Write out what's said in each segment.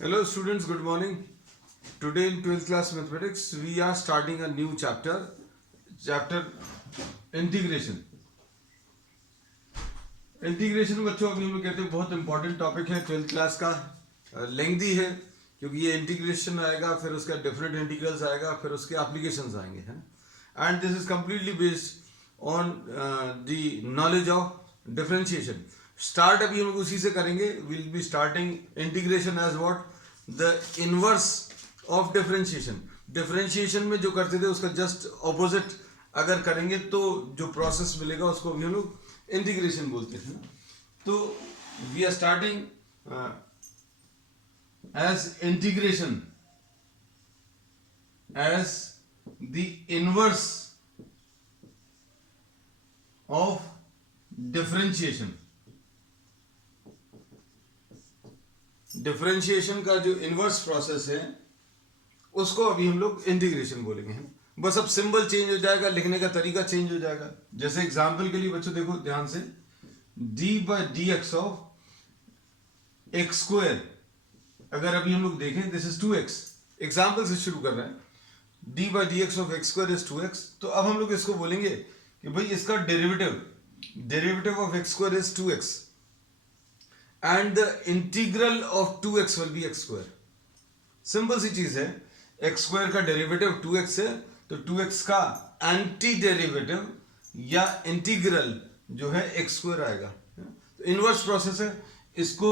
Hello students, good morning. Today in 12th class mathematics we are starting a new chapter integration. Integration बच्चों अभी हम लोग कहते हैं बहुत इंपॉर्टेंट टॉपिक है 12th क्लास का. लेंथी है क्योंकि ये इंटीग्रेशन आएगा, फिर उसका डिफरेंट इंटीग्रल्स आएगा, फिर उसके एप्लीकेशंस आएंगे, है ना. And this is completely based on the knowledge of differentiation. Start अभी हम लोग उसी से करेंगे. Will be starting integration as what, the inverse of differentiation. Differentiation में जो करते थे उसका जस्ट ऑपोजिट अगर करेंगे तो जो प्रोसेस मिलेगा उसको अभी हम लोग इंटीग्रेशन बोलते हैं. तो we are starting as integration as the inverse of differentiation. Differentiation का जो इनवर्स प्रोसेस है उसको अभी हम लोग इंटीग्रेशन बोलेंगे. बस अब सिंबल चेंज हो जाएगा, लिखने का तरीका चेंज हो जाएगा. जैसे एग्जांपल के लिए बच्चों देखो ध्यान से, d by D X of X square अगर अभी हम लोग देखें दिस इज 2x. एग्जांपल से शुरू कर रहे हैं. d by D X of X square is 2x. तो अब हम लोग इसको बोलेंगे कि भाई इसका derivative of X square is 2x and the integral of 2x will be x square. Simple सी चीज है, x स्क्वायर का डेरिवेटिव 2x है तो 2x का एंटी डेरिवेटिव या इंटीग्रल जो है x स्क्वायर आएगा. तो इनवर्स प्रोसेस है. इसको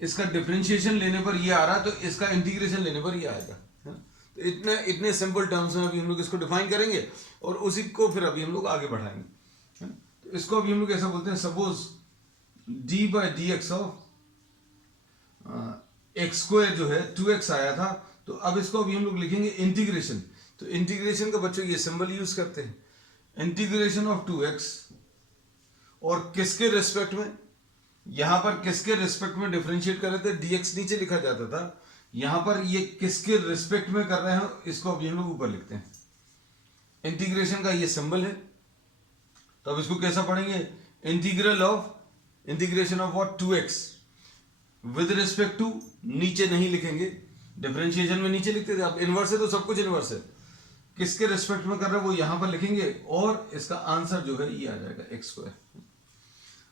इसका डिफरेंशिएशन लेने पर ये आ रहा तो इसका इंटीग्रेशन लेने पर ये आएगा. तो इतने सिंपल टर्म्स में अभी हम लोग इसको डिफाइन करेंगे और उसी को फिर अभी हम लोग आगे बढ़ाएंगे. तो इसको अभी हम लोग ऐसा बोलते हैं, suppose d by D X of X square जो है 2x आया था, तो अब इसको अभी हम लोग लिखेंगे इंटीग्रेशन. तो इंटीग्रेशन का बच्चों ये सिंबल यूज करते हैं, इंटीग्रेशन ऑफ 2x. और किसके रिस्पेक्ट में, यहां पर किसके रिस्पेक्ट में डिफरेंशिएट कर रहे थे, dx नीचे लिखा जाता था, यहां पर ये किसके रिस्पेक्ट में कर रहे हैं इसको अभी हम लोग ऊपर लिखते हैं. इंटीग्रेशन का ये सिंबल है. तो अब इसको कैसा पढ़ेंगे, integration of what, 2x with respect to, नीचे नहीं लिखेंगे, डिफरेंशिएशन में नीचे लिखते थे. अब इनवर्स है तो सब कुछ इनवर्स है, किसके रिस्पेक्ट में कर रहे हैं वो यहां पर लिखेंगे और इसका आंसर जो है ये आ जाएगा एक्स स्क्वायर.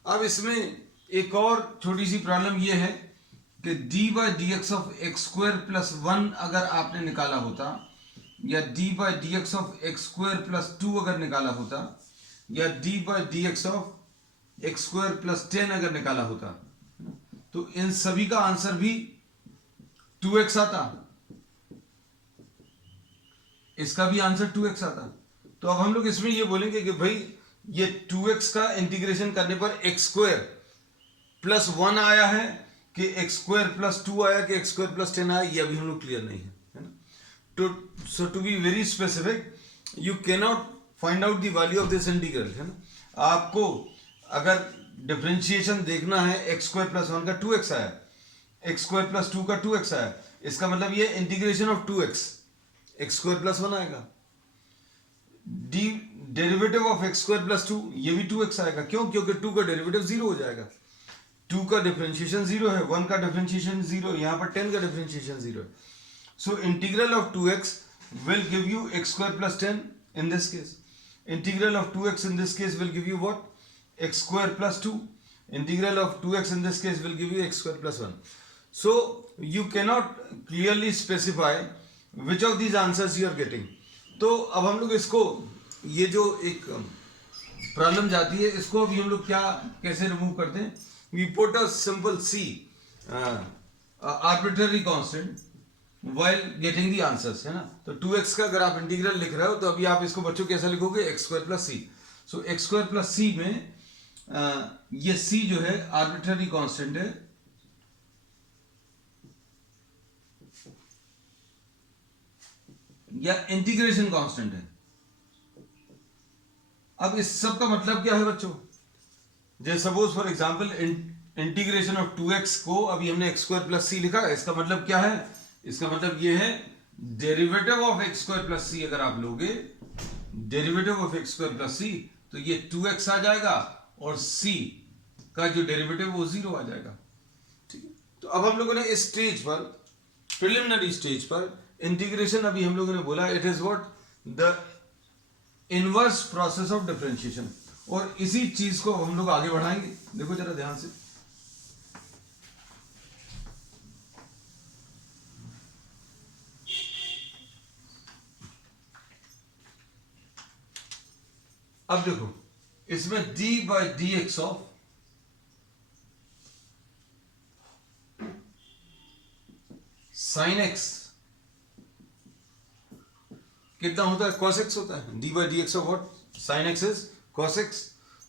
अब इसमें एक और छोटी सी प्रॉब्लम ये है कि d by D X of X square plus 1 अगर आपने निकाला होता, या d by D X of X square plus 2 अगर निकाला होता, या d by D X of X square plus 10 अगर निकाला होता, तो इन सभी का आंसर भी 2x आता, इसका भी आंसर 2x आता. तो अब हम लोग इसमें ये बोलेंगे कि भाई ये 2x का इंटीग्रेशन करने पर x स्क्वायर प्लस 1 आया है कि x स्क्वायर प्लस 2 आया कि x स्क्वायर प्लस 10 आया, ये अभी हम लोग क्लियर नहीं है ना. तो to be very specific, you can not find out the value of this integral, है ना. आपको अगर डिफरेंशिएशन देखना है, एक्स स्क्वायर प्लस 1 का 2x आया, एक्स स्क्वायर प्लस 2 का 2x आया, इसका मतलब ये integration of 2x x square plus 1 आएगा. D derivative of X square plus 2 ये भी 2x आएगा. क्यों? क्योंकि 2 का डेरिवेटिव 0 हो जाएगा. 2 का डिफरेंशिएशन 0 है, 1 का डिफरेंशिएशन 0, यहां पर 10 का डिफरेंशिएशन 0 है. So integral of 2x will give you x square plus 10 in this case. Integral of 2x in this case will give you what, x square plus 2. Integral of 2x in this case will give you x square plus 1. So you cannot clearly specify which of these answers you are getting. तो अब हम लोग इसको, ये जो एक problem जाती है इसको अभी हम लोग क्या कैसे रिमूव करते हैं, we put a simple c arbitrary constant while getting the answers, है ना. तो 2x का अगर आप इंटीग्रल लिख रहे हो तो अभी आप इसको बच्चों कैसा लिखोगे, एक्स स्क्वायर प्लस सी. सो एक्स स्क्वायर प्लस सी में ये c जो है आर्बिट्ररी कांस्टेंट है, या इंटीग्रेशन कांस्टेंट है. अब इस सब का मतलब क्या है बच्चों, जैसे suppose for example integration of 2x को अभी हमने एक्स स्क्वायर प्लस सी लिखा है, इसका मतलब क्या है, इसका मतलब ये है derivative of X square plus C. अगर आप लोगे derivative of X square plus C तो ये 2x आ जाएगा और c का जो डेरिवेटिव वो 0 आ जाएगा. ठीक है. तो अब हम लोगों ने इस स्टेज पर प्रिलिमिनरी स्टेज पर इंटीग्रेशन अभी हम लोगों ने बोला it is what the inverse process of differentiation, और इसी चीज को हम लोग आगे बढ़ाएंगे। देखो जरा ध्यान से, अब देखो इसमें d by D X of sine x कितना होता है, cos x होता है। d by D X of what, sine x is cos x।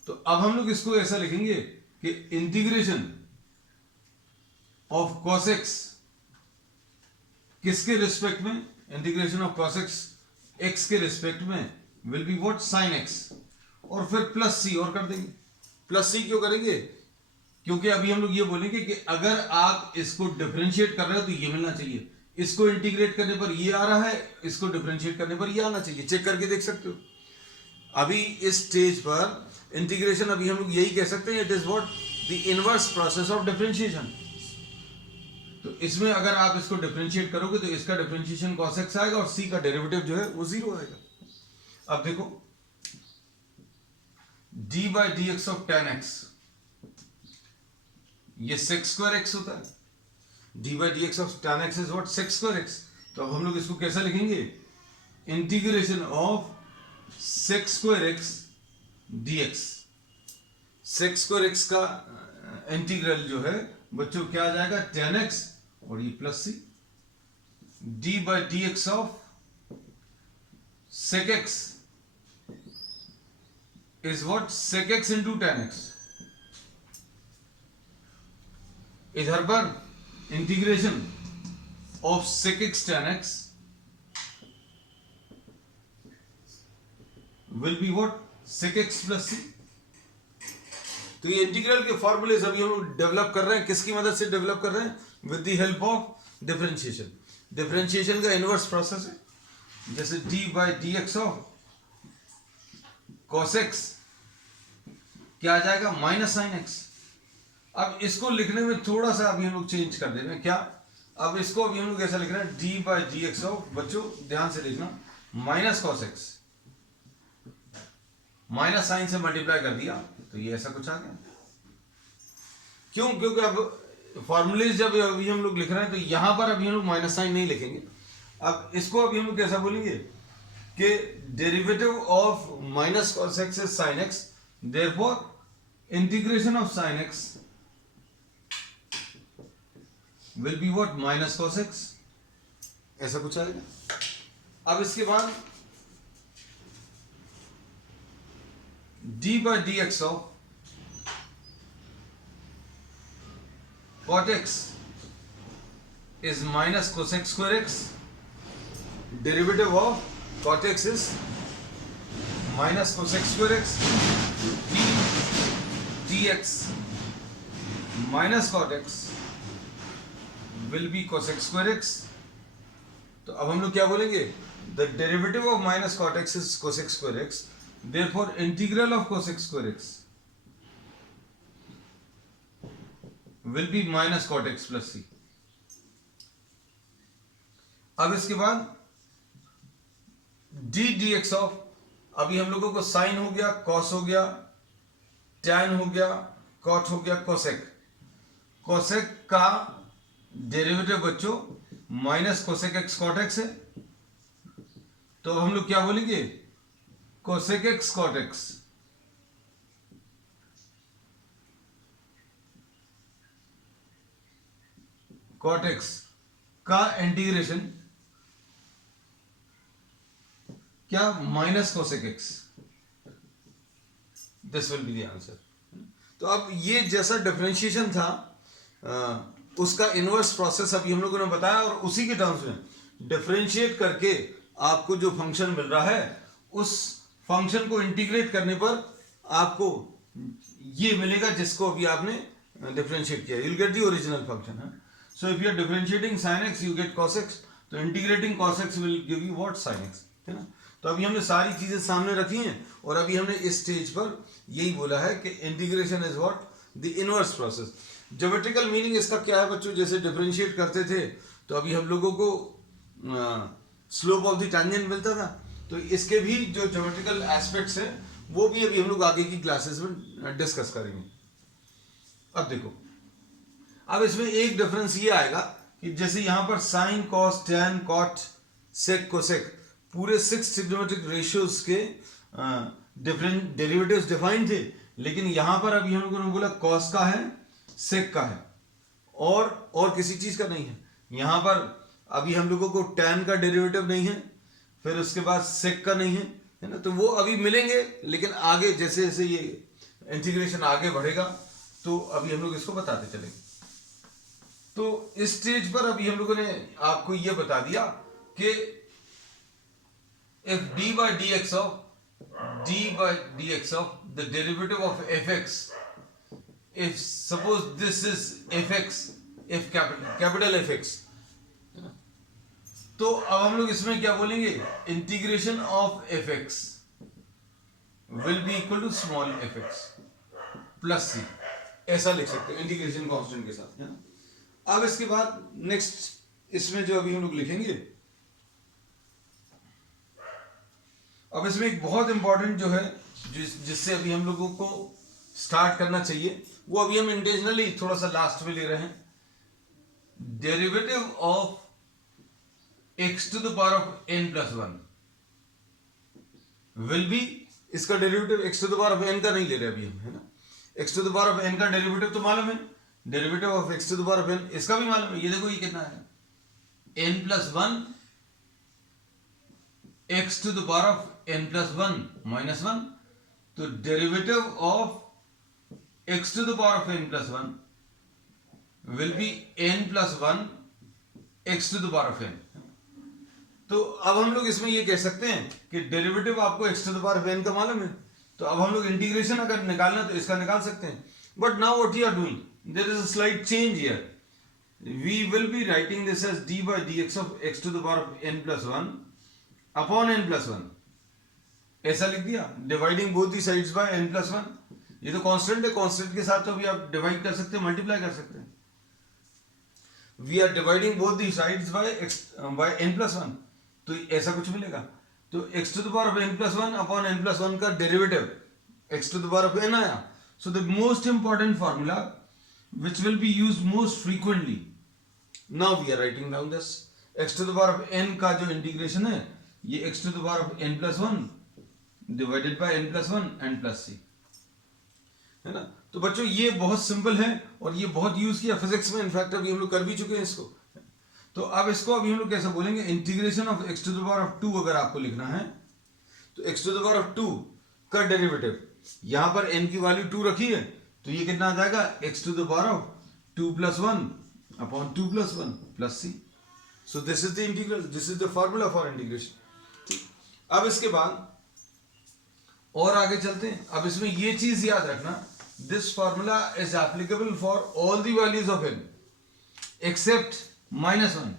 तो अब हम लोग इसको ऐसा लिखेंगे कि इंटीग्रेशन ऑफ cos x किसके रिस्पेक्ट में, integration of cos x x के रिस्पेक्ट में will be what, sine x, और फिर प्लस c और कर देंगे। प्लस c क्यों करेंगे, क्योंकि अभी हम लोग ये बोलेंगे कि अगर आप इसको डिफरेंशिएट कर रहे हो तो ये मिलना चाहिए, इसको इंटीग्रेट करने पर ये आ रहा है, इसको डिफरेंशिएट करने पर ये आना चाहिए। चेक करके देख सकते हो। अभी इस स्टेज पर इंटीग्रेशन अभी हम लोग यही कह सकते हैं, it is what the inverse process of differentiation. तो इसमें अगर आप इसको डिफरेंशिएट करोगे तो इसका डिफरेंशिएशन cos x आएगा और c का डेरिवेटिव जो है वो 0 आएगा। अब देखो d by D X of tan x, ये sec स्क्वायर x होता है। d by D X of tan x is what, sec square x। तो अब हम लोग इसको कैसा लिखेंगे, integration of sec square x dx। sec square x का इंटीग्रल जो है बच्चों क्या आ जाएगा, tan x और ये plus c। d by D X of sec x is what, sec x into tan x। इधर पर integration of sec x tan x will be what, sec x plus c। तो ये integral के फॉर्मूले अभी हम लोग डेवलप कर रहे हैं, किसकी मदद से डेवलप कर रहे हैं, with the help of differentiation. Differentiation का इनवर्स प्रोसेस है, जैसे d by D X of cos x क्या आ जाएगा, माइनस साइन x। अब इसको लिखने में थोड़ा सा अभी हम लोग चेंज कर दे रहे हैं, क्या, अब इसको अभी हम लोग ऐसा लिख रहे हैं, d by D X of, बच्चों ध्यान से लिखना, minus cos x, minus sine से मल्टीप्लाई कर दिया तो ये ऐसा कुछ आ गया। क्यों, क्योंकि अब फॉर्मूले जब अभी हम लोग लिख रहे हैं तो यहां पर अभी हम लोग माइनस साइन नहीं लिखेंगे। अब इसको अभी हम लोग कैसा बोलेंगे कि derivative of minus cos x is sin x, therefore integration of sin x will be what, minus cos x, ऐसा कुछ आएगा। अब इसके बाद d by D X of cot x is minus cosec square x, derivative of cot x is minus cosec square x, d dx minus cot x will be cosec square x। तो अब हम लोग क्या बोलेंगे, the derivative of minus cot x is cosec square x, therefore integral of cosec square x will be minus cot x plus c। अब इसके बाद d dx of, अभी हम लोगों को साइन हो गया, कॉस हो गया, टैन हो गया, कॉट हो गया, कोसेक। कोसेक का डेरिवेटिव बच्चों minus cosec X cot X है, तो हम लोग क्या बोलेंगे, cosec X cot X. Cot X का इंटीग्रेशन क्या, minus cosec X, this will be the answer. तो अब ये जैसा डिफरेंशिएशन था उसका इनवर्स प्रोसेस अभी हम लोगों ने बताया, और उसी के टर्म्स में डिफरेंशिएट करके आपको जो फंक्शन मिल रहा है उस फंक्शन को इंटीग्रेट करने पर आपको ये मिलेगा जिसको अभी आपने डिफरेंशिएट किया, you will get the original function है। So if you are differentiating sin x you get cos x, तो integrating cos x will give you what, sin x, है ना। तो अभी हमने सारी चीजें सामने रखी हैं, और अभी हमने इस स्टेज पर यही बोला है कि integration is what, the inverse process. Geometrical meaning इसका क्या है बच्चों, जैसे डिफरेंशिएट करते थे तो अभी हम लोगों को स्लोप ऑफ द टैंजेंट मिलता था। तो इसके भी जो ज्योमेट्रिकल एस्पेक्ट्स हैं वो भी अभी हम लोग आगे की क्लासेस में डिस्कस करेंगे। अब देखो, अब इसमें एक डिफरेंस ये आएगा कि जैसे यहां पर साइन, कॉस, टैन, कॉट, सेक, कोसेक पूरे 6 ट्रिग्नोमेट्रिक रेशियोज के डिफरेंट डेरिवेटिव्स डिफाइन थे, लेकिन यहां पर अभी हम लोगों ने बोला कॉस का है, सेक का है और किसी चीज का नहीं है। यहां पर अभी हम लोगों को टैन का डेरिवेटिव नहीं है, फिर उसके बाद सेक का नहीं है ना, तो वो अभी मिलेंगे, लेकिन आगे जैसे जैसे ये इंटीग्रेशन आगे बढ़ेगा तो अभी हम लोग इसको बताते चलेंगे। तो इस स्टेज पर अभी हम लोगों ने आपको ये बता दिया कि if d by dx of the derivative of fx, if suppose this is fx, if capital fx, तो अब हम लोग इसमें क्या बोलेंगे, integration of fx will be equal to small fx plus c, ऐसा लिख सकते हैं इंटीग्रेशन कांस्टेंट के साथ, है ना। अब इसके बाद नेक्स्ट इसमें जो अभी हम लोग लिखेंगे, अब इसमें एक बहुत इंपॉर्टेंट जो है जिससे अभी हम लोगों को स्टार्ट करना चाहिए, वो अभी हम इंटेंशनली थोड़ा सा लास्ट में ले रहे हैं। Derivative of x to the power of n plus 1 will be, इसका derivative x to the power of n का नहीं ले रहे अभी हम, है ना। x to the power of n का डेरिवेटिव तो मालूम है, derivative of x to the power of n इसका भी मालूम है। ये देखो ये कितना है, n plus 1 x to the power of n plus 1 minus 1, तो derivative of x to the power of n plus 1 will be n plus 1 x to the power of n। तो अब हम लोग इसमें ये कह सकते हैं कि डेरिवेटिव आपको x to the power of n का मालूम है, तो अब हम लोग इंटीग्रेशन अगर निकालना तो इसका निकाल सकते हैं। But now what you are doing, there is a slight change here, we will be writing this as d by dx of x to the power of n plus 1 upon n plus 1, ऐसा लिख दिया, dividing both the sides by n plus 1। ये तो constant है, constant के साथ तो अभी आप डिवाइड कर सकते हैं, मल्टीप्लाई कर सकते हैं। We are dividing both the sides by n plus 1, तो ऐसा कुछ मिलेगा। तो x to the power of n plus 1 upon n plus 1 का derivative x to the power of n आया। So the most important formula which will be used most frequently, now we are writing down this x to the power of n का जो integration है, ये x to the power of n plus 1 divided by n plus 1 n plus c, है ना। तो बच्चों ये बहुत सिंपल है और ये बहुत यूज किया फिजिक्स में, इनफैक्ट अभी हम लोग कर भी चुके हैं इसको। तो अब इसको अभी हम लोग कैसे बोलेंगे, integration of x to the power of 2 अगर आपको लिखना है तो x to the power of 2 का डेरिवेटिव, यहां पर n की वैल्यू 2 रखी है, तो ये कितना आ जाएगा, x to the power of 2 plus 1 upon 2 plus 1 plus c। So this is the integral, this is the formula for integration. अब इसके बाद और आगे चलते हैं। अब इसमें ये चीज याद रखना, this formula is applicable for all the values of n except -1।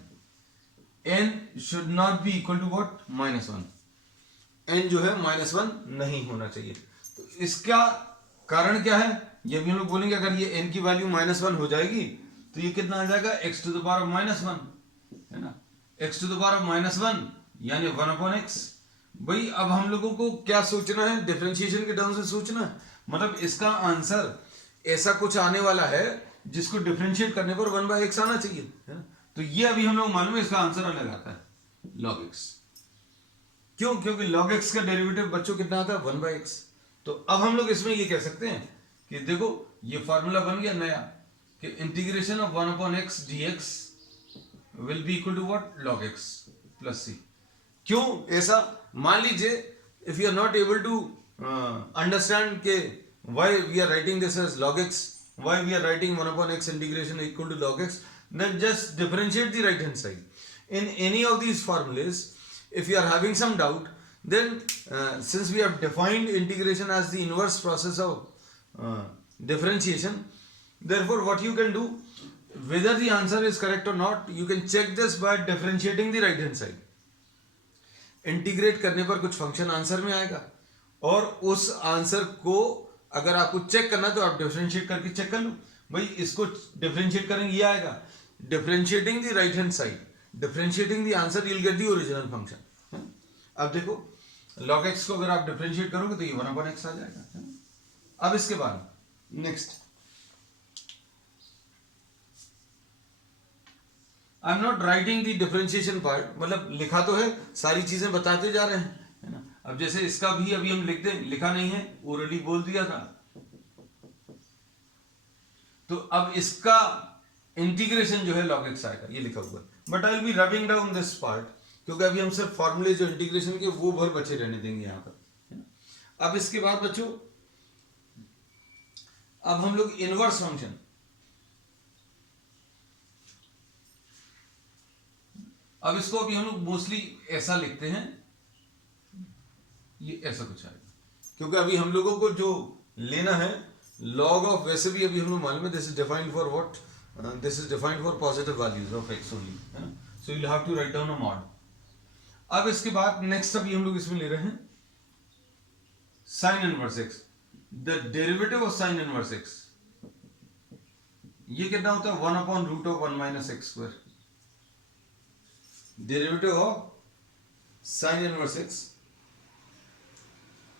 n should not be equal to what, -1। n जो है -1 नहीं होना चाहिए। तो इसका कारण क्या है, ये भी हम लोग बोलेंगे। अगर ये n की वैल्यू -1 हो जाएगी तो ये कितना आ जाएगा, x to the power of -1, है ना। x to the power of -1 यानी 1 upon x। भाई अब हम लोगों को क्या सोचना है, डिफरेंशिएशन के टर्म्स में सोचना है, मतलब इसका आंसर ऐसा कुछ आने वाला है जिसको डिफरेंशिएट करने पर 1/x आना चाहिए, है ना। तो ये अभी हम लोग मालूम है इसका आंसर अलग आता है, log x। क्यों, क्योंकि log x का डेरिवेटिव बच्चों कितना आता है, 1/x। तो अब हम लोग इसमें ये कह सकते हैं कि देखो ये फॉर्मूला बन गया नया कि integration of 1 upon x dx will be equal to what, log x plus c। क्यों ऐसा, मान लीजिए if you are not able to understand के why we are writing this as log x, why we are writing 1 upon x integration equal to log x, then just differentiate the right hand side. In any of these formulas, if you are having some doubt, then since we have defined integration as the inverse process of differentiation, therefore what you can do, whether the answer is correct or not, you can check this by differentiating the right hand side. Integrate करने पर कुछ function answer में आएगा और उस answer को अगर आपको चेक करना तो आप डिफरेंशिएट करके चेक कर लो, भाई इसको डिफरेंशिएट करेंगे ये आएगा। Differentiating the right hand side, differentiating the answer, you will get the original function. अब देखो log x को अगर आप डिफरेंशिएट करोगे तो ये 1/x आ जाएगा, है ना? अब इसके बाद next, I am not writing the differentiation part, मतलब लिखा तो है, सारी चीजें बताते जा रहे हैं, है ना? अब जैसे इसका भी अभी हम लिखते हैं, लिखा नहीं है, ओरली बोल दिया था, तो अब इसका इंटीग्रेशन जो है log x आएगा, ये लिखा हुआ है, but I will be rubbing down this part, क्योंकि अभी हम सिर्फ फॉर्मूले जो इंटीग्रेशन के वो भर बचे रहने देंगे यहां पर, है ना? अब इसके बाद बच्चों, अब हम लोग इनवर्स फंक्शन, अब इसको अभी हम लोग मोस्टली ऐसा लिखते हैं, ये ऐसा कुछ आएगा, क्योंकि अभी हम लोगों को जो लेना है log ऑफ, वैसे भी अभी हम लोग मालूम है this is defined for what, this is defined for positive values of x only, है ना? So you will have to write down a mod. अब इसके बाद नेक्स्ट अभी हम लोग इसमें ले रहे हैं sine inverse x, the derivative of sine inverse x, ये कितना होता है 1/√(1 - x²), derivative of sine inverse x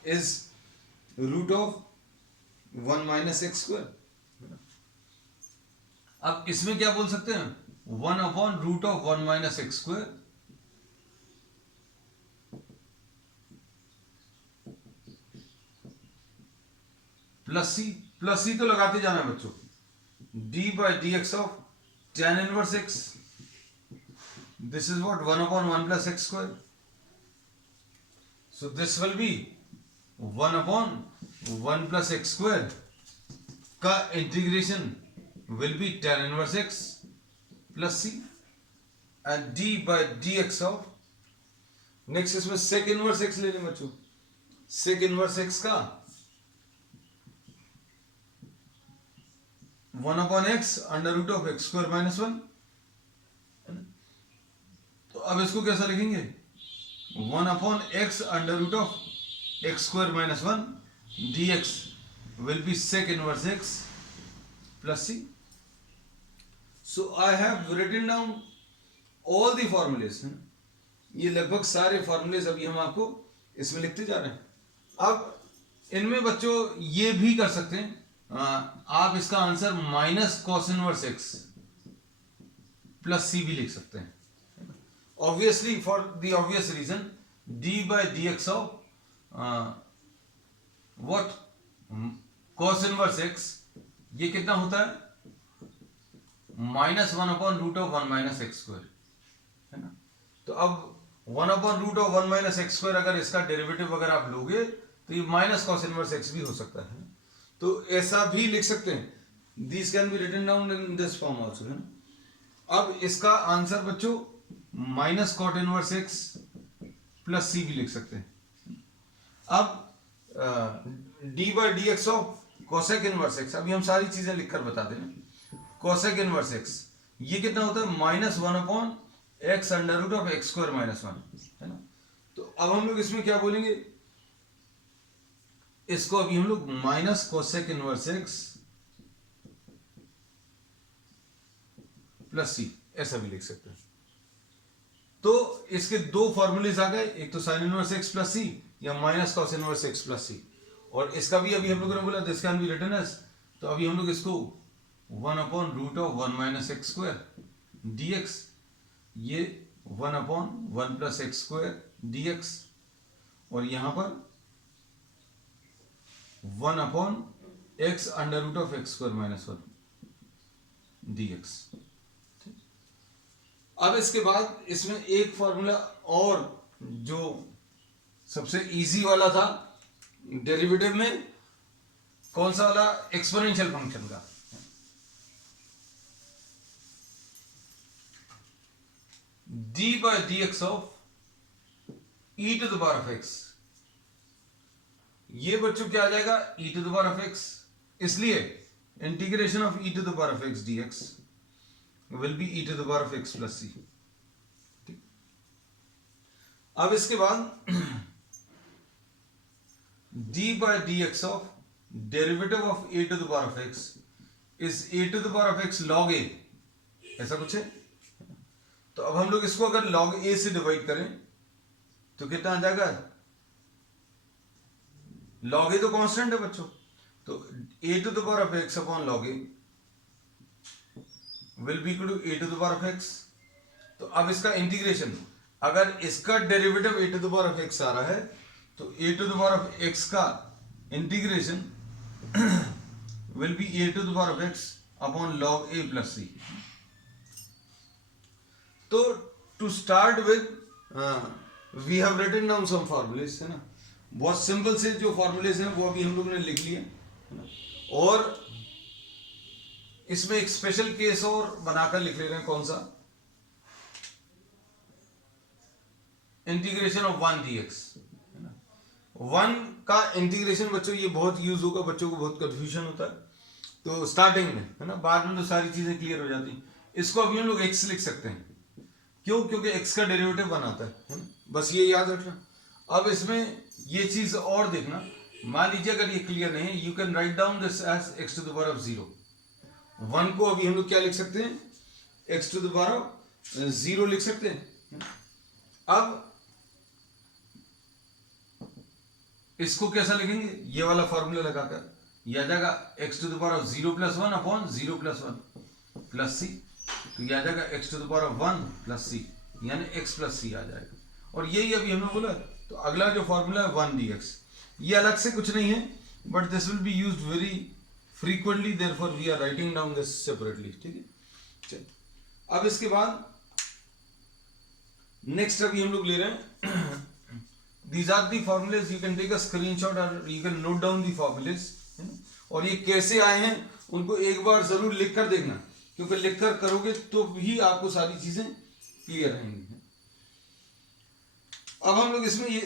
is √(1 - x²). अब इसमें क्या बोल सकते हैं, 1/√(1 - x²) प्लस सी तो लगाते जाना है बच्चों, d/dx of tan inverse x, this is what 1/1 + x², so this will be 1/1 + x² का integration will be tan inverse x plus C, and d/dx of, next इसमें sec इनवर्स x लेने बच्चों, sec inverse x का 1/x √(x² - 1), तो अब इसको कैसा लिखेंगे, 1/x √(x² - 1) dx will be sec inverse x plus c. So I have written down all the formulas, ये लगभग सारे फॉर्मूलेज अभी हम आपको इसमें लिखते जा रहे हैं। अब इनमें बच्चों ये भी कर सकते हैं, आप इसका answer -cos inverse x plus c भी लिख सकते हैं, obviously for the obvious reason, d/dx of what cos inverse x, ये कितना होता है -1/√(1 - x²), है ना? तो अब 1/√(1 - x², अगर इसका डेरिवेटिव अगर आप लोगे तो ये -cos इनवर्स x भी हो सकता है, तो ऐसा भी लिख सकते हैं, this can be written down in this form also, है ना? अब इसका आंसर बच्चों -cot inverse x plus c भी लिख सकते हैं। अब d/dx of cosec inverse x, अभी हम सारी चीजें लिखकर बता दें, cosec इनवर्स x ये कितना होता है -1/x √(x² - 1), है ना? तो अब हम लोग इसमें क्या बोलेंगे, इसको अभी हम लोग -cosec inverse x plus c ऐसा भी लिख सकते हैं। तो इसके दो फॉर्मूलेज आ गए, एक तो sin inverse x plus c या -cos inverse x plus c, और इसका भी अभी हम लोगों ने बोला this can be written as, तो अभी हम लोग इसको 1/√(1 - x² dx, ये 1/1 + x² dx, और यहां पर 1/x √(x² - 1) dx। अब इसके बाद इसमें एक फॉर्मूला और जो सबसे इजी वाला था डेरिवेटिव में, कौन सा वाला, एक्सपोनेंशियल फंक्शन का, d/dx ऑफ e⁻x, ये बच्चों क्या आ जाएगा e⁻x, इसलिए integration of e⁻x dx will B e⁻x plus c। ठीक, अब इसके बाद d/dx of derivative of a⁻x is a⁻x log a ऐसा कुछ है। तो अब हम लोग इसको अगर log a से डिवाइड करें तो कितना आ जाएगा, log a तो कांस्टेंट है बच्चों, तो a to the power of x upon log a will be equal to a to the power of x। तो अब इसका इंटीग्रेशन, अगर इसका derivative a to the power of x आ रहा है तो a to the power of x का integration will be a to the power of x upon log a plus c। तो to start with we have written down some formulas, है ना, बहुत simple से जो फॉर्मूलेज हैं वो अभी हम लोगों ने लिख लिए, है ना, और इसमें एक स्पेशल केस और बनाकर लिख ले रहे हैं, कौन सा, इंटीग्रेशन ऑफ 1 dx, है ना। 1 का इंटीग्रेशन बच्चों ये बहुत यूज होगा, बच्चों को बहुत कंफ्यूजन होता है तो स्टार्टिंग में, है ना, बाद में तो सारी चीजें क्लियर हो जाती हैं। इसको अभी हम लोग x लिख सकते हैं, क्यों, क्योंकि x का डेरिवेटिव बनाता है ना, बस ये याद रखना। अब इसमें ये चीज और देखना, मान लीजिए अगर ये क्लियर नहीं है, you can write down this as x to the power of 0। 1 को अभी हम लोग क्या लिख सकते हैं, x to the power of 0 लिख सकते हैं। अब इसको कैसा लिखेंगे, ये वाला फॉर्मूला लगाकर, यह आ जाएगा x to the power of 0 plus 1 upon 0 plus 1 plus c। तो यह आ जाएगा x to the power of 1 plus c, यानी x प्लस c आ जाएगा। और यही अभी हमने बोला। तो अगला जो फॉर्मूला है 1 dx, ये अलग से कुछ नहीं है, but this will be used very frequently, therefore we are writing down this separately, ठीक है। चलिए अब इसके बाद नेक्स्ट अभी हम लोग ले रहे हैं, these are the formulas, you can take a screenshot or you can note down the formulas, और ये कैसे आए हैं उनको एक बार जरूर लिख कर देखना, क्योंकि लिख कर करोगे तो ही आपको सारी चीजें क्लियर रहेंगी। अब हम लोग इसमें ये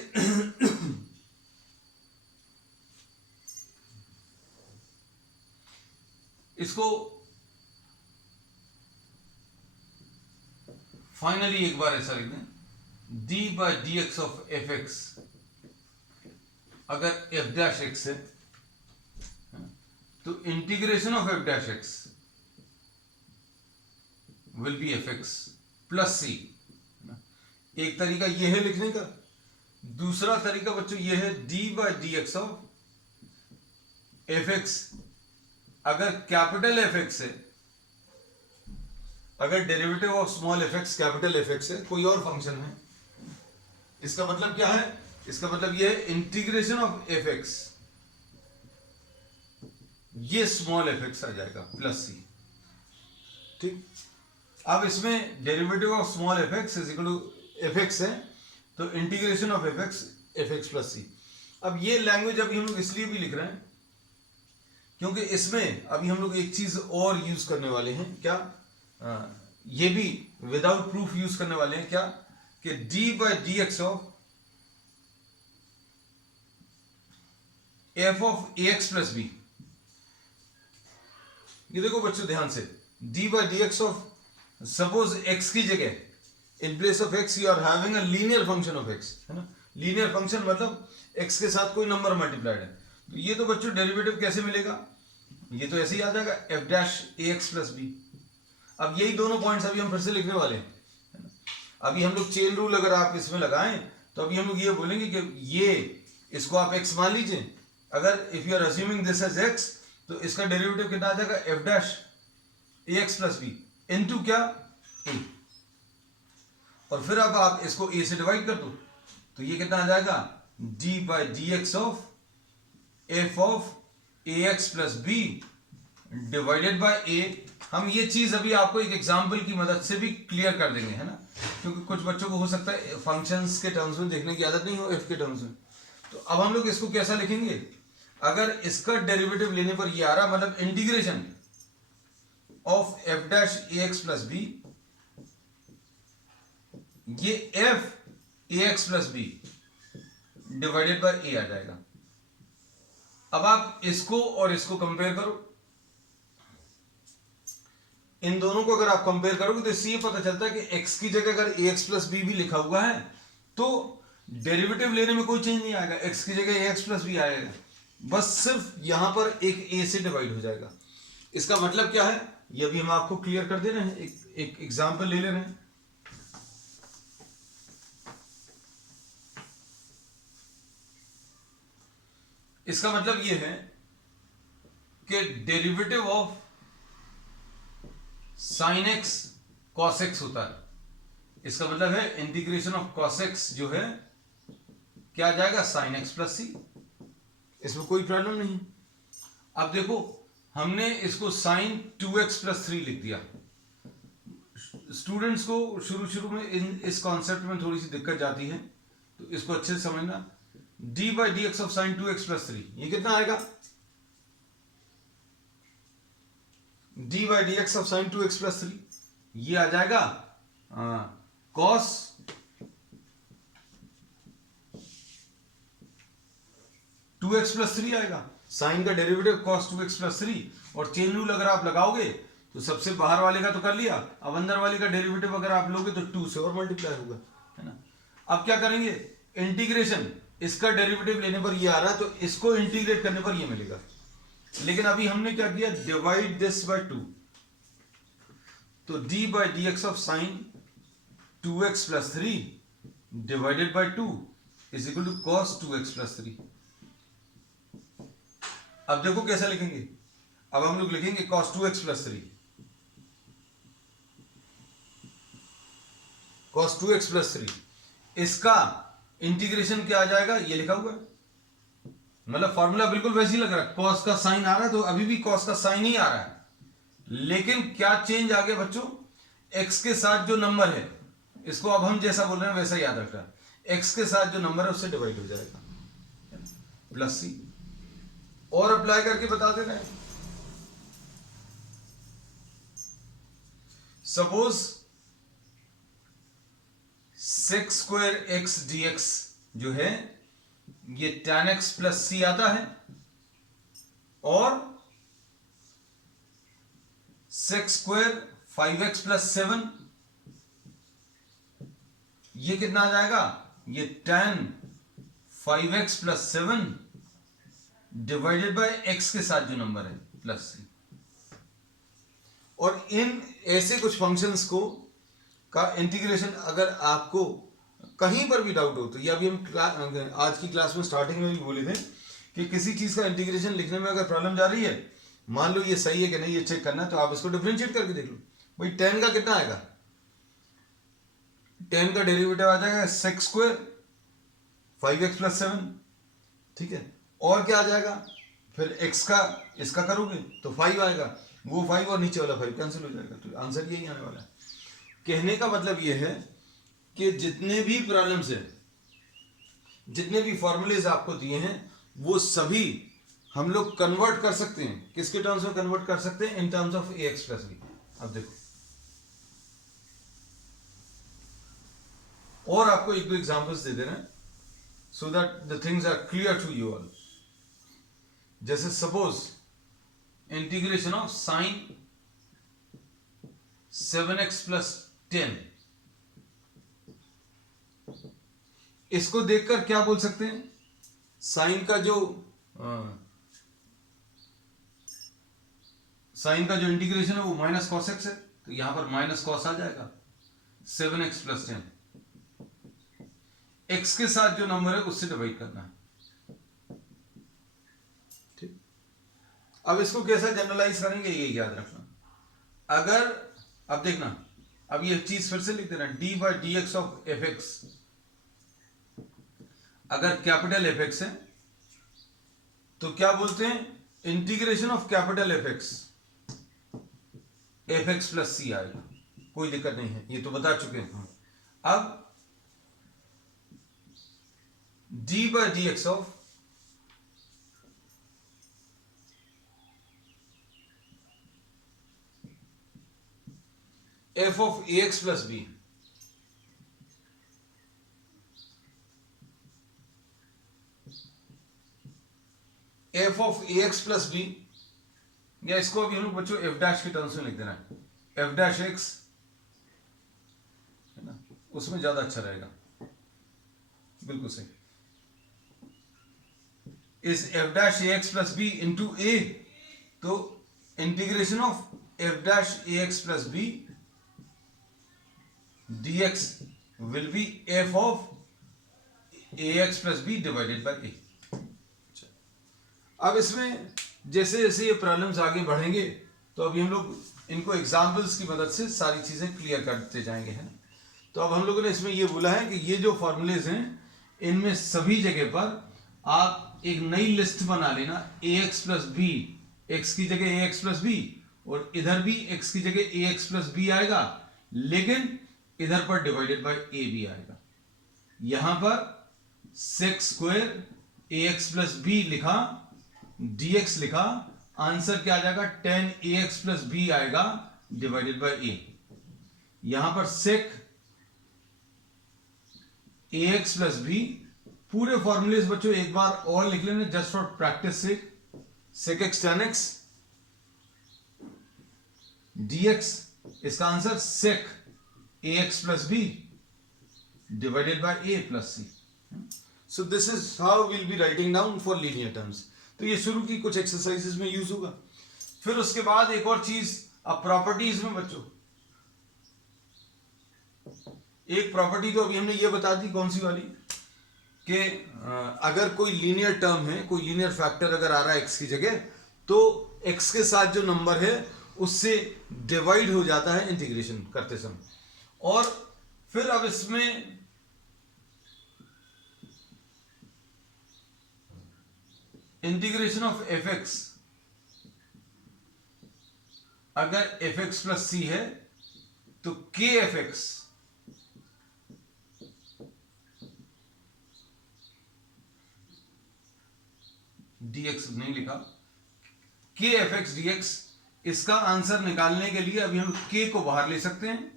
इसको फाइनली एक बार ऐसा लिख दें, d by dx of fx, अगर f dash x है तो integration of f dash x will be fx plus c। एक तरीका यह है लिखने का, दूसरा तरीका बच्चों यह है d by dx of fx, अगर कैपिटल fx है, अगर derivative of small fx capital fx है, कोई और फंक्शन है, इसका मतलब क्या है, इसका मतलब यह है इंटीग्रेशन ऑफ fx, ये स्मॉल fx आ जाएगा प्लस c, ठीक। अब इसमें derivative of small fx is equal to fx है, तो integration of fx plus c। अब ये लैंग्वेज अभी हम लोग इसलिए भी लिख रहे हैं क्योंकि इसमें अभी हम लोग एक चीज और यूज करने वाले हैं, क्या, ये भी विदाउट प्रूफ यूज करने वाले हैं, क्या, कि d by dx of f of ax plus b। ये देखो बच्चों ध्यान से, d by dx of, suppose x की जगह in place of x you are having a linear function of x, है ना, लीनियर फंक्शन मतलब x के साथ कोई नंबर मल्टीप्लाइड है, तो ये तो बच्चों डेरिवेटिव कैसे मिलेगा, ये तो ऐसे ही आ जाएगा f dash ax plus b। अब यही दोनों पॉइंट्स अभी हम फिर से लिखने वाले हैं। अभी हम लोग चेन रूल अगर आप इसमें लगाएं तो अभी हम लोग ये बोलेंगे कि ये इसको आप x मान लीजिए, अगर if you are assuming this as x, तो इसका डेरिवेटिव कितना आ जाएगा f dash ax plus b into क्या a, और फिर अब आप इसको a से डिवाइड कर दो तो ये कितना आ जाएगा d by dx of f of ax plus b divided by a। हम ये चीज अभी आपको एक एग्जांपल की मदद से भी क्लियर कर देंगे, है ना, क्योंकि कुछ बच्चों को हो सकता है फंक्शंस के टर्म्स में देखने की आदत नहीं हो f के टर्म्स में। तो अब हम लोग इसको कैसा लिखेंगे, अगर इसका डेरिवेटिव लेने पर ये आ रहा, मतलब integration of f dash ax plus b, ये f ax plus b divided by a आ जाएगा। अब आप इसको और इसको कंपेयर करो, इन दोनों को अगर आप कंपेयर करोगे तो इससे ये पता चलता है कि x की जगह अगर ax प्लस b भी लिखा हुआ है तो डेरिवेटिव लेने में कोई चेंज नहीं आएगा, x की जगह ax प्लस b आएगा, बस सिर्फ यहां पर एक a से डिवाइड हो जाएगा। इसका मतलब क्या है ये अभी हम आपको क्लियर कर दे रहे हैं एक एक एग्जाम्पल ले रहे हैं। इसका मतलब ये है कि derivative of sine x cos x होता है। इसका मतलब है इंटीग्रेशन ऑफ कॉस एक्स जो है क्या आ जाएगा, साइन एक्स प्लस सी। इसमें कोई प्रॉब्लम नहीं। अब देखो हमने इसको साइन 2x प्लस 3 लिख दिया। स्टूडेंट्स को शुरू में इस कॉन्सेप्ट में थोड़ी सी दिक्कत जाती है, तो इसको अच्छे से समझना। D by D X of sine 2x plus 3 ये कितना आएगा, D by D X of sine 2x plus 3 ये आ जाएगा कॉस 2x प्लस 3 आएगा। साइन का डेरिवेटिव कॉस 2x प्लस 3, और चेन रूल अगर आप लगाओगे तो सबसे बाहर वाले का तो कर लिया, अब अंदर वाले का डेरिवेटिव अगर आप लोगे तो 2 से और मल्टीप्लाई होगा, है ना। अब क्या करेंगे, इंटीग्रेशन, इसका डेरिवेटिव लेने पर ये आ रहा है तो इसको इंटीग्रेट करने पर ये मिलेगा। लेकिन अभी हमने क्या किया, डिवाइड दिस बाय 2, तो D by D X of sine 2x plus 3 divided by 2 is equal to cos 2x plus 3। अब देखो कैसे लिखेंगे, अब हम लोग लिखेंगे cos 2x plus 3, cos 2x plus 3, इसका इंटीग्रेशन क्या आ जाएगा, ये लिखा हुआ है, मतलब फॉर्मूला बिल्कुल वैसे ही लग रहा है। cos का साइन आ रहा है तो अभी भी cos का साइन ही आ रहा है, लेकिन क्या चेंज आ गया बच्चों, x के साथ जो नंबर है, इसको अब हम जैसा बोल रहे हैं वैसा याद रखना, x के साथ जो नंबर है उससे डिवाइड हो जाएगा, प्लस सी। और अप्लाई करके बता दे रहे हैं, suppose sec square x dx जो है ये tan x प्लस सी आता है, और sec स्क्वायर 5x प्लस 7 ये कितना आ जाएगा, ये tan 5x plus 7 divided by x के साथ जो नंबर है प्लस सी। और इन ऐसे कुछ फंक्शंस को का इंटीग्रेशन अगर आपको कहीं पर भी डाउट हो तो, ये अभी हम आज की क्लास में स्टार्टिंग में भी बोले थे कि किसी चीज का इंटीग्रेशन लिखने में अगर प्रॉब्लम जा रही है, मान लो ये सही है कि नहीं ये चेक करना, तो आप इसको डिफरेंशिएट करके देख लो। भाई tan का कितना आएगा, tan का डेरिवेटिव आ जाएगा sec स्क्वायर 5x प्लस 7, ठीक है। और क्या आ जाएगा, फिर x का इसका करोगे तो 5 आएगा, वो 5 और नीचे वाला 5 कैंसिल हो जाएगा, तो आंसर यही आने वाला है। कहने का मतलब ये है कि जितने भी प्रॉब्लम्स हैं, जितने भी फॉर्मूलेज आपको दिए हैं, वो सभी हम लोग कन्वर्ट कर सकते हैं। किसके टर्म्स में कन्वर्ट कर सकते हैं, in terms of ax plus b। अब देखो और आपको एक दो एग्जांपल्स दे दे रहे हैं so that the things are clear to you all. जैसे suppose integration of sine 7x plus 10, इसको देखकर क्या बोल सकते हैं, साइन का जो इंटीग्रेशन है वो माइनस कॉस एक्स है, तो यहां पर माइनस कॉस आ जाएगा 7x प्लस 10, x के साथ जो नंबर है उससे डिवाइड करना है, ठीक। अब इसको कैसा जनरलाइज करेंगे ये याद रखना। अगर अब देखना, अब ये चीज फिर से लिख देना, D by D X of F X, अगर कैपिटल एफ एक्स है तो क्या बोलते हैं, integration of capital F X plus C आएगा, कोई दिक्कत नहीं है, ये तो बता चुके हैं। अब D by D X of F of A X plus B, F of A X plus B, या इसको अभी हम लोग बच्चों एफ डैश के टर्म्स में लिख देना है, एफ डैश एक्स, है ना, उसमें ज्यादा अच्छा रहेगा, बिल्कुल सही। इस F dash A X plus B into A, तो integration of F dash A X plus B dx will be f of ax plus b divided by a। अब इसमें जैसे जैसे ये प्रॉब्लम्स आगे बढ़ेंगे तो अभी हम लोग इनको एग्जाम्पल्स की मदद से सारी चीजें क्लियर करते जाएंगे, है ना। तो अब हम लोगों ने इसमें ये बोला है कि ये जो फॉर्मूलेज हैं इनमें सभी जगह पर आप एक नई लिस्ट बना लेना, ax प्लस बी, एक्स की जगह ax प्लस बी, और इधर भी x की जगह ax प्लस बी आएगा, लेकिन इधर पर डिवाइडेड बाय a भी आएगा। यहां पर sec square ax plus B लिखा, dx लिखा, आंसर क्या आ जाएगा, 10ax प्लस बी आएगा डिवाइडेड बाय a। यहां पर sec ax प्लस बी, पूरे फॉर्मूलेज बच्चों एक बार और लिख लेना जस्ट फॉर प्रैक्टिस से। sec x tan x dx, इसका आंसर sec ax plus B divided by a plus c। So this is how will be writing down for linear terms. तो ये शुरू की कुछ एक्सरसाइजेस में यूज होगा। फिर उसके बाद एक और चीज, अब प्रॉपर्टीज में बच्चों एक प्रॉपर्टी तो अभी हमने ये बता दी, कौन सी वाली, कि अगर कोई लीनियर टर्म है, कोई लीनियर फैक्टर अगर आ रहा है x की जगह, तो x के साथ जो नंबर है उससे डिवाइड हो जाता है इंटीग्रेशन करते समय। और फिर अब इसमें इंटीग्रेशन ऑफ एफ एक्स, अगर एफ एक्स प्लस सी है तो के एफ एक्स dx नहीं लिखा, के एफ एक्स डी एक्स, इसका आंसर निकालने के लिए अभी हम k को बाहर ले सकते हैं,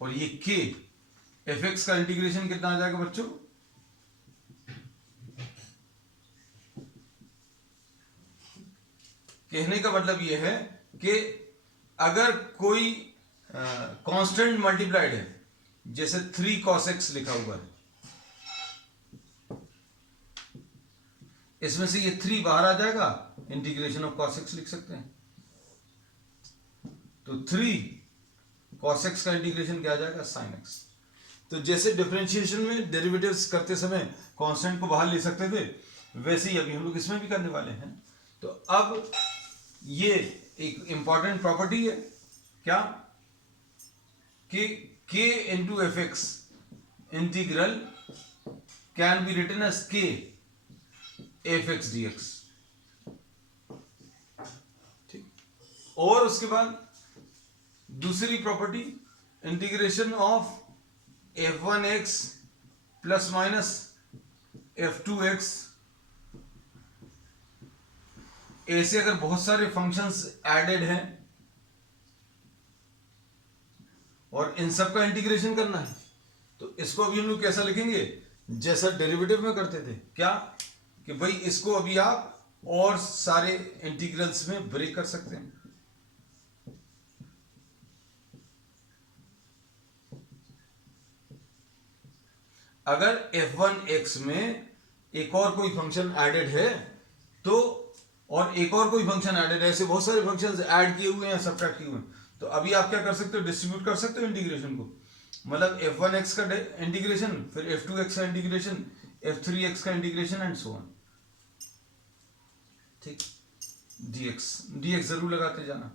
और ये k एफ एक्स का इंटीग्रेशन कितना आ जाएगा बच्चों, कहने का मतलब यह है कि अगर कोई कांस्टेंट मल्टीप्लाइड है, जैसे 3 cos x लिखा हुआ है, इसमें से ये 3 बाहर आ जाएगा, इंटीग्रेशन ऑफ cos x लिख सकते हैं। तो 3 cos x का इंटीग्रेशन क्या आ जाएगा, sin x। तो जैसे डिफरेंशिएशन में डेरिवेटिव्स करते समय कांस्टेंट को बाहर ले सकते थे, वैसे ही अभी हम लोग इसमें भी करने वाले हैं। तो अब ये एक इंपॉर्टेंट प्रॉपर्टी है क्या, कि k into F X integral can be written as k F X D X. ठीक, और उसके बाद दूसरी property, integration of F one X plus minus F two X. ऐसे अगर बहुत सारे फंक्शंस एडेड हैं और इन सब का इंटीग्रेशन करना है, तो इसको अभी हम लोग कैसा लिखेंगे, जैसा डेरिवेटिव में करते थे, क्या कि भाई इसको अभी आप और सारे इंटीग्रल्स में ब्रेक कर सकते हैं। अगर f1x में एक और कोई फंक्शन एडेड है तो, और एक और कोई फंक्शन एडेड है, ऐसे बहुत सारे फंक्शंस ऐड किए हुए हैं, सब्ट्रैक्ट किए हुए हैं, तो अभी आप क्या कर सकते हो, डिस्ट्रीब्यूट कर सकते हो इंटीग्रेशन को। मतलब f1x का इंटीग्रेशन, फिर f2x का इंटीग्रेशन, f3x का इंटीग्रेशन एंड सो ऑन। ठीक, dx जरूर लगाते जाना।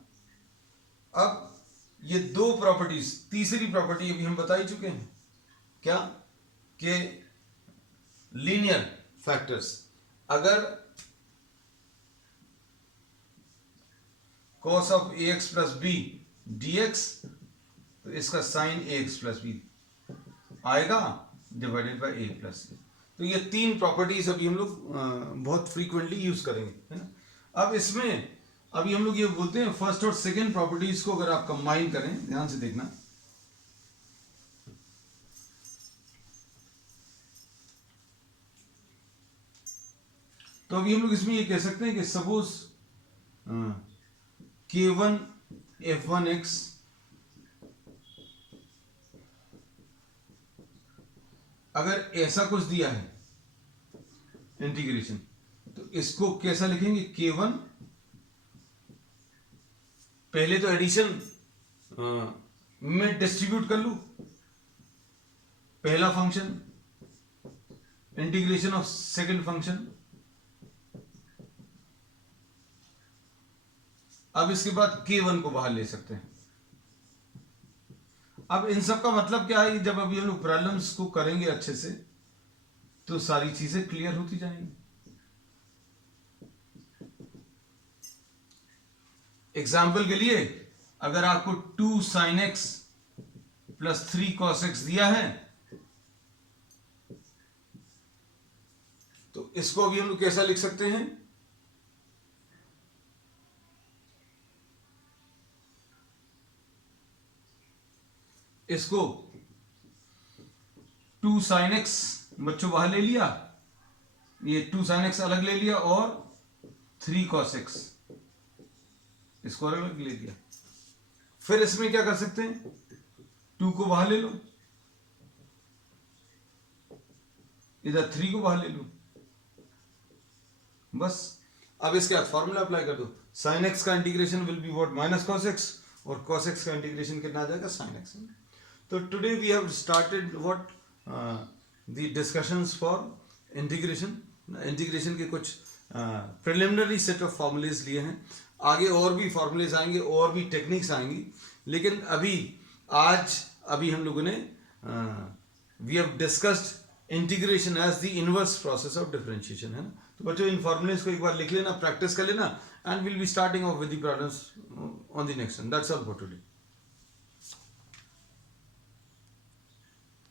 अब ये दो प्रॉपर्टीज, तीसरी प्रॉपर्टी अभी हम बता ही चुके हैं, क्या कि लीनियर फैक्टर्स, अगर cos of ax plus B dx, तो इसका साइन ax प्लस बी आएगा divided by a plus C. तो ये तीन प्रॉपर्टीज अभी हम लोग बहुत फ्रीक्वेंटली यूज करेंगे, है ना। अब इसमें अभी हम लोग ये बोलते हैं, फर्स्ट और सेकंड प्रॉपर्टीज को अगर आप कंबाइन करें, ध्यान से देखना, तो अभी हम लोग इसमें ये कह सकते हैं कि सपोज k1 f1x अगर ऐसा कुछ दिया है इंटीग्रेशन, तो इसको कैसा लिखेंगे, k1 पहले तो एडिशन में डिस्ट्रीब्यूट कर लूं, पहला function, integration of second function. अब इसके बाद K1 को बाहर ले सकते हैं। अब इन सब का मतलब क्या है, जब अभी हम लोग प्रॉब्लम्स को करेंगे अच्छे से तो सारी चीजें क्लियर होती जाएंगी। एग्जाम्पल के लिए अगर आपको 2 sin x plus 3 cos x दिया है तो इसको अभी हम लोग कैसा लिख सकते हैं, इसको 2 sin x बच्चों बाहर ले लिया, ये 2 sin x अलग ले लिया और 3 cos x इसको अलग ले लिया। फिर इसमें क्या कर सकते हैं, 2 को बाहर ले लो, इधर 3 को बाहर ले लो, बस। अब इसके बाद फॉर्मूला अप्लाई कर दो, sin x का integration will be what, minus cos x, और cos x का इंटीग्रेशन कितना आ जाएगा, sin x। तो today we have started what the discussions for integration के कुछ प्रिलिमिनरी सेट ऑफ फॉर्मूलेज लिए हैं। आगे और भी फॉर्मूलेज आएंगे और भी टेक्निक्स आएंगी, लेकिन अभी हम लोगों ने we have discussed integration as the inverse process of differentiation, है ना। तो बच्चों इन फॉर्मूलेज को एक बार लिख लेना, प्रैक्टिस कर लेना, and will be starting of with the problems on the next one. That's all for today.